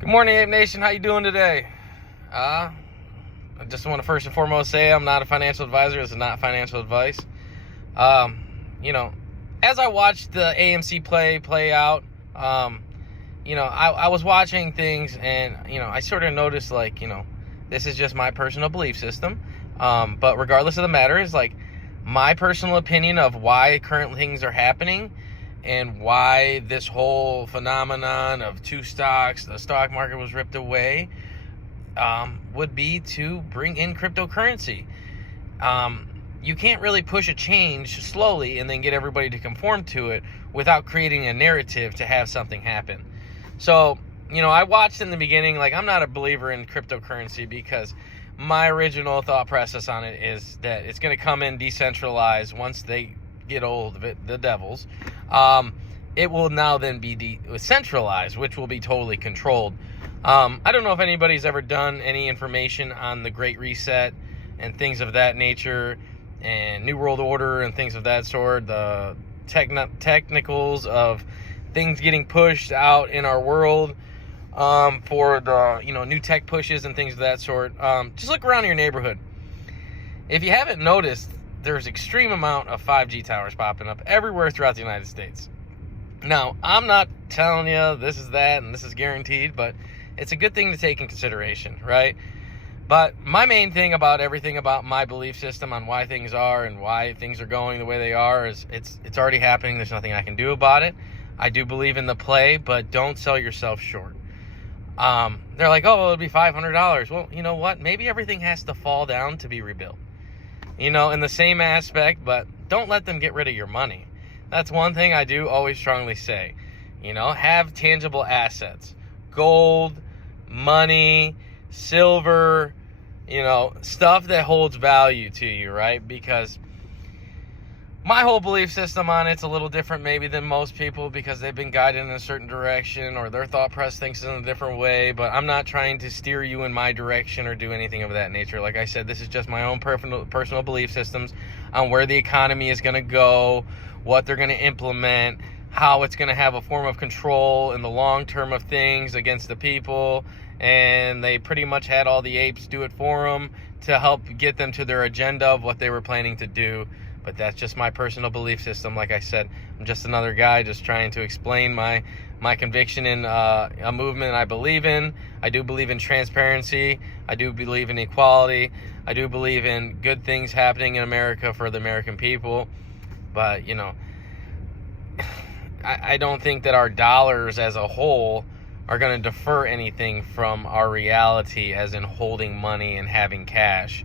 Good morning, Ape Nation. How you doing today? I just want to first and foremost say I'm not a financial advisor. This is not financial advice. Um, you know, as I watched the AMC play out, I was watching things and, I sort of noticed this is just my personal belief system. But regardless of the matter, is my personal opinion of why current things are happening and why this whole phenomenon of two stocks, the stock market was ripped away, would be to bring in cryptocurrency. You can't really push a change slowly and then get everybody to conform to it without creating a narrative to have something happen. So, I watched in the beginning, I'm not a believer in cryptocurrency because my original thought process on it is that it's going to come in decentralized once they get hold of it, the devils. It will now then be centralized, which will be totally controlled. I don't know if anybody's ever done any information on the Great Reset and things of that nature and New World Order and things of that sort, the technicals of things getting pushed out in our world for the new tech pushes and things of that sort. Just look around your neighborhood. If you haven't noticed, there's extreme amount of 5G towers popping up everywhere throughout the United States. Now, I'm not telling you this is that and this is guaranteed, but it's a good thing to take in consideration, right? But my main thing about everything about my belief system on why things are and why things are going the way they are is it's already happening. There's nothing I can do about it. I do believe in the play, but don't sell yourself short. They're like, oh, it'll be $500. Well, you know what? Maybe everything has to fall down to be rebuilt. In the same aspect, but don't let them get rid of your money. That's one thing I do always strongly say. Have tangible assets. Gold, money, silver, stuff that holds value to you, right? Because my whole belief system on it's a little different maybe than most people because they've been guided in a certain direction or their thought process thinks in a different way, but I'm not trying to steer you in my direction or do anything of that nature. Like I said, this is just my own personal belief systems on where the economy is going to go, what they're going to implement, how it's going to have a form of control in the long term of things against the people, and they pretty much had all the apes do it for them to help get them to their agenda of what they were planning to do. But that's just my personal belief system. Like I said, I'm just another guy just trying to explain my conviction in a movement I believe in. I do believe in transparency. I do believe in equality. I do believe in good things happening in America for the American people. But, I don't think that our dollars as a whole are going to defer anything from our reality as in holding money and having cash.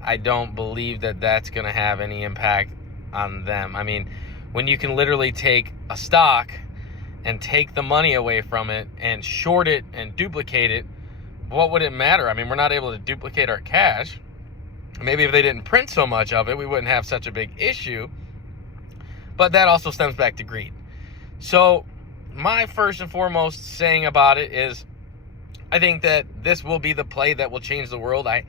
I don't believe that that's going to have any impact on them. I mean, when you can literally take a stock and take the money away from it and short it and duplicate it, what would it matter? I mean, we're not able to duplicate our cash. Maybe if they didn't print so much of it, we wouldn't have such a big issue. But that also stems back to greed. So my first and foremost saying about it is I think that this will be the play that will change the world. I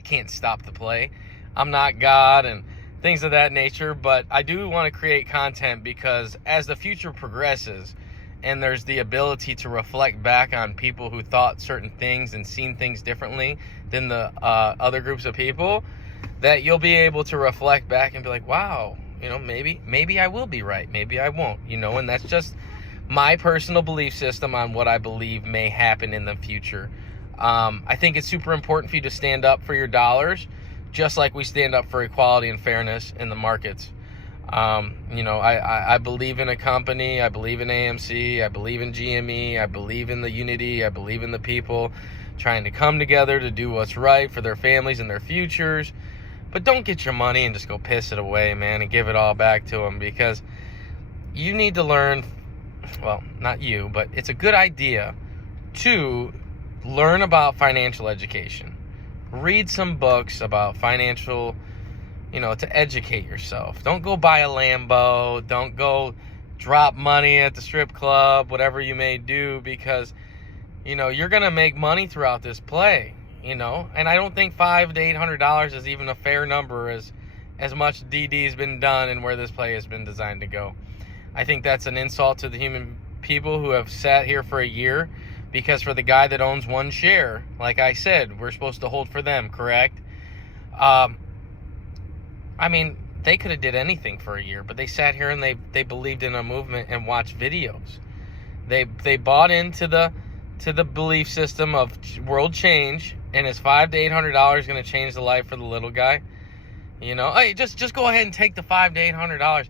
can't stop the play. I'm not God and things of that nature, but I do want to create content because as the future progresses and there's the ability to reflect back on people who thought certain things and seen things differently than the other groups of people, that you'll be able to reflect back and be like, wow, maybe I will be right. Maybe I won't, and that's just my personal belief system on what I believe may happen in the future. I think it's super important for you to stand up for your dollars, just like we stand up for equality and fairness in the markets. I believe in a company. I believe in AMC. I believe in GME. I believe in the unity. I believe in the people trying to come together to do what's right for their families and their futures. But don't get your money and just go piss it away, man, and give it all back to them, because you need to learn, well, not you, but it's a good idea to learn about financial education. Read some books about financial, to educate yourself. Don't go buy a Lambo. Don't go drop money at the strip club, whatever you may do, because, you're going to make money throughout this play, and I don't think $500 to $800 is even a fair number as much DD has been done and where this play has been designed to go. I think that's an insult to the human people who have sat here for a year, because for the guy that owns one share, like I said, we're supposed to hold for them, correct? I mean, they could have did anything for a year, but they sat here and they believed in a movement and watched videos. They bought into the belief system of world change, and is $500 to $800 going to change the life for the little guy? You know, hey, just go ahead and take the $500 to $800.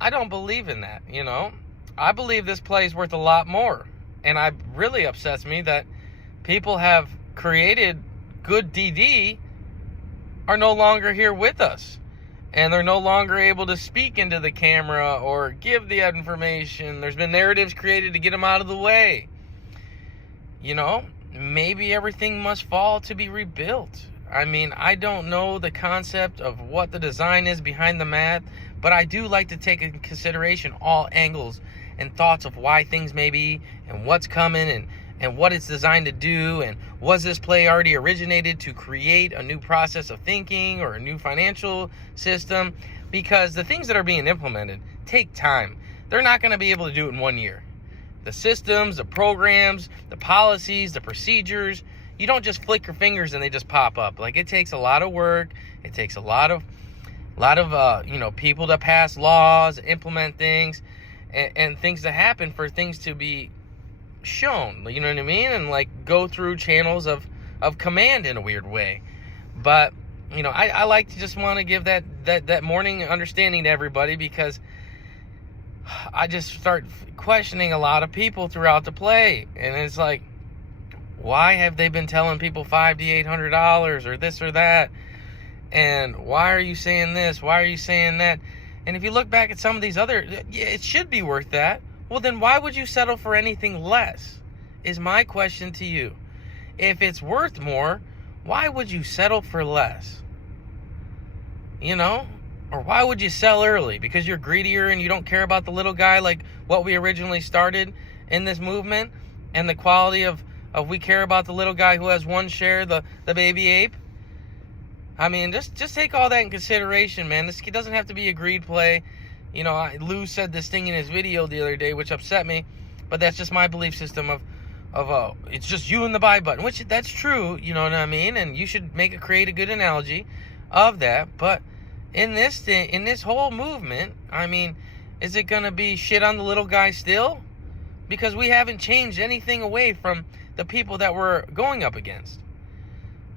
I don't believe in that. You know, I believe this play is worth a lot more, and it really upsets me that people have created good DD are no longer here with us, and they're no longer able to speak into the camera or give the information. There's been narratives created to get them out of the way. You know, maybe everything must fall to be rebuilt. I mean, I don't know the concept of what the design is behind the math, but I do like to take into consideration all angles and thoughts of why things may be, and what's coming, and what it's designed to do, and was this play already originated to create a new process of thinking or a new financial system? Because the things that are being implemented take time. They're not going to be able to do it in 1 year. The systems, the programs, the policies, the procedures, you don't just flick your fingers and they just pop up. Like, it takes a lot of work. It takes a lot of people to pass laws, implement things, and things to happen for things to be shown. You know what I mean? And like go through channels of command in a weird way. But you know, I like to just want to give that morning understanding to everybody, because I just start questioning a lot of people throughout the play, and it's like, why have they been telling people $500 to $800 or this or that? And why are you saying this? Why are you saying that? And if you look back at some of these other, yeah, it should be worth that. Well, then why would you settle for anything less? Is my question to you. If it's worth more, why would you settle for less? You know? Or why would you sell early? Because you're greedier and you don't care about the little guy, like what we originally started in this movement, and the quality of we care about the little guy who has one share, the baby ape. I mean, just take all that in consideration, man. This doesn't have to be a greed play. You know, Lou said this thing in his video the other day, which upset me, but that's just my belief system of it's just you and the buy button, which that's true, you know what I mean? And you should create a good analogy of that. But in this whole movement, I mean, is it going to be shit on the little guy still? Because we haven't changed anything away from the people that we're going up against.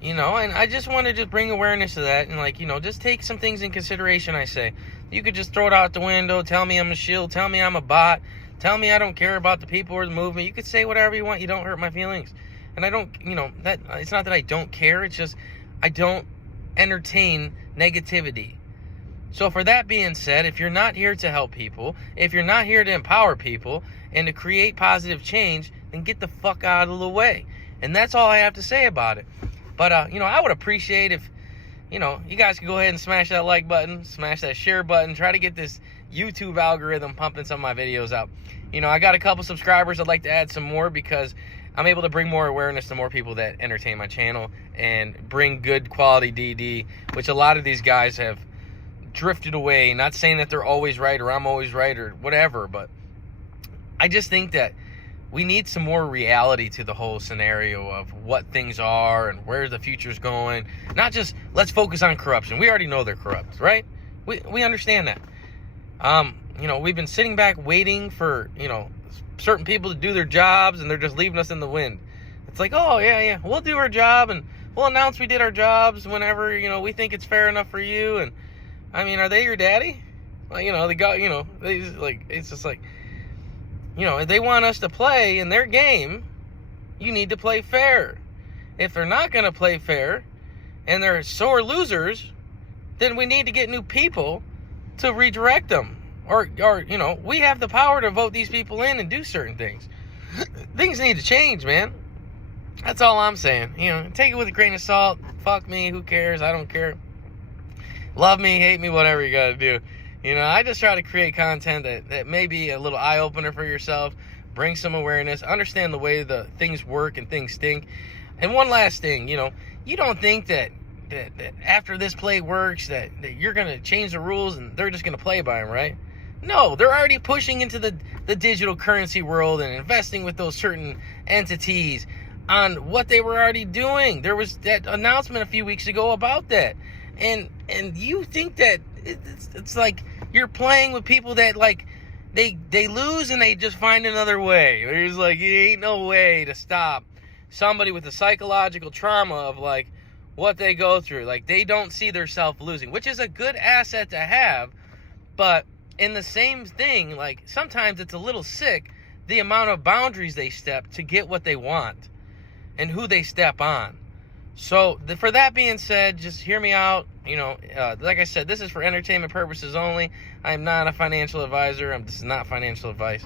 You know, and I just want to just bring awareness to that, and like, you know, just take some things in consideration. I say, you could just throw it out the window, tell me I'm a shield, tell me I'm a bot, tell me I don't care about the people or the movement. You could say whatever you want. You don't hurt my feelings. And I don't, you know, that it's not that I don't care. It's just I don't entertain negativity. So for that being said, if you're not here to help people, if you're not here to empower people and to create positive change, then get the fuck out of the way. And that's all I have to say about it. But, you know, I would appreciate if, you know, you guys could go ahead and smash that like button, smash that share button, try to get this YouTube algorithm pumping some of my videos out. You know, I got a couple subscribers. I'd like to add some more, because I'm able to bring more awareness to more people that entertain my channel and bring good quality DD, which a lot of these guys have drifted away. Not saying that they're always right or I'm always right or whatever, but I just think that we need some more reality to the whole scenario of what things are and where the future's going. Not just, let's focus on corruption. We already know they're corrupt, right? We understand that. You know, we've been sitting back waiting for, you know, certain people to do their jobs, and they're just leaving us in the wind. It's like, oh, yeah, we'll do our job, and we'll announce we did our jobs whenever, you know, we think it's fair enough for you. And, I mean, are they your daddy? Like, you know, they got, you know, they just, like, it's just like, you know, if they want us to play in their game, you need to play fair. If they're not going to play fair and they're sore losers, then we need to get new people to redirect them. Or you know, we have the power to vote these people in and do certain things. Things need to change, man. That's all I'm saying. You know, take it with a grain of salt. Fuck me, who cares? I don't care. Love me, hate me, whatever you got to do. You know, I just try to create content that may be a little eye-opener for yourself, bring some awareness, understand the way the things work and things stink. And one last thing, you know, you don't think that after this play works, that you're going to change the rules and they're just going to play by them, right? No, they're already pushing into the digital currency world and investing with those certain entities on what they were already doing. There was that announcement a few weeks ago about that. And you think that it's like you're playing with people that, like, they lose and they just find another way. There's like, it ain't no way to stop somebody with the psychological trauma of like what they go through. Like, they don't see themselves losing, which is a good asset to have. But in the same thing, like, sometimes it's a little sick the amount of boundaries they step to get what they want and who they step on. So for that being said, just hear me out. You know, like I said, this is for entertainment purposes only. I'm not a financial advisor. This is not financial advice.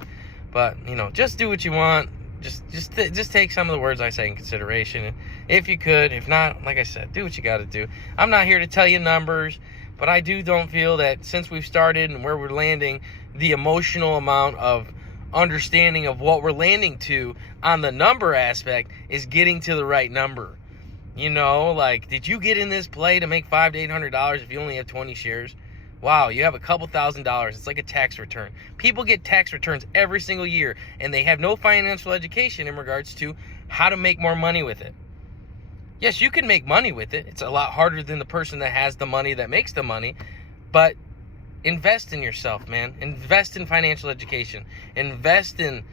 But, you know, just do what you want. Just take some of the words I say in consideration, if you could. If not, like I said, do what you got to do. I'm not here to tell you numbers, but I don't feel that since we've started and where we're landing, the emotional amount of understanding of what we're landing to on the number aspect is getting to the right number. You know, like, did you get in this play to make $500 to $800 if you only have 20 shares? Wow, you have a couple $1,000s. It's like a tax return. People get tax returns every single year, and they have no financial education in regards to how to make more money with it. Yes, you can make money with it. It's a lot harder than the person that has the money that makes the money, but invest in yourself, man. Invest in financial education. Invest in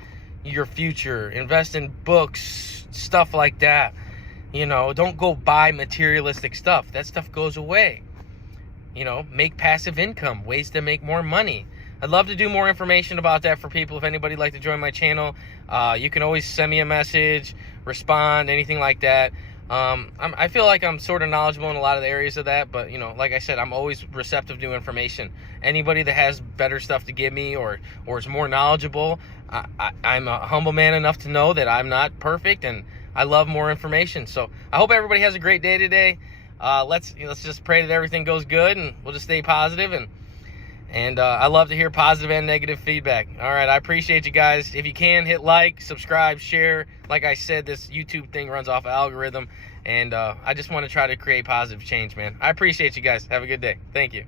your future. Invest in books, stuff like that. You know, don't go buy materialistic stuff. That stuff goes away. You know, make passive income, ways to make more money. I'd love to do more information about that for people. If anybody'd like to join my channel, you can always send me a message, respond, anything like that. I feel like I'm sort of knowledgeable in a lot of the areas of that, but, you know, like I said, I'm always receptive to information. Anybody that has better stuff to give me or is more knowledgeable, I'm a humble man enough to know that I'm not perfect, and I love more information. So I hope everybody has a great day today. Let's just pray that everything goes good, and we'll just stay positive. And I love to hear positive and negative feedback. All right, I appreciate you guys. If you can, hit like, subscribe, share. Like I said, this YouTube thing runs off an algorithm, and I just want to try to create positive change, man. I appreciate you guys. Have a good day. Thank you.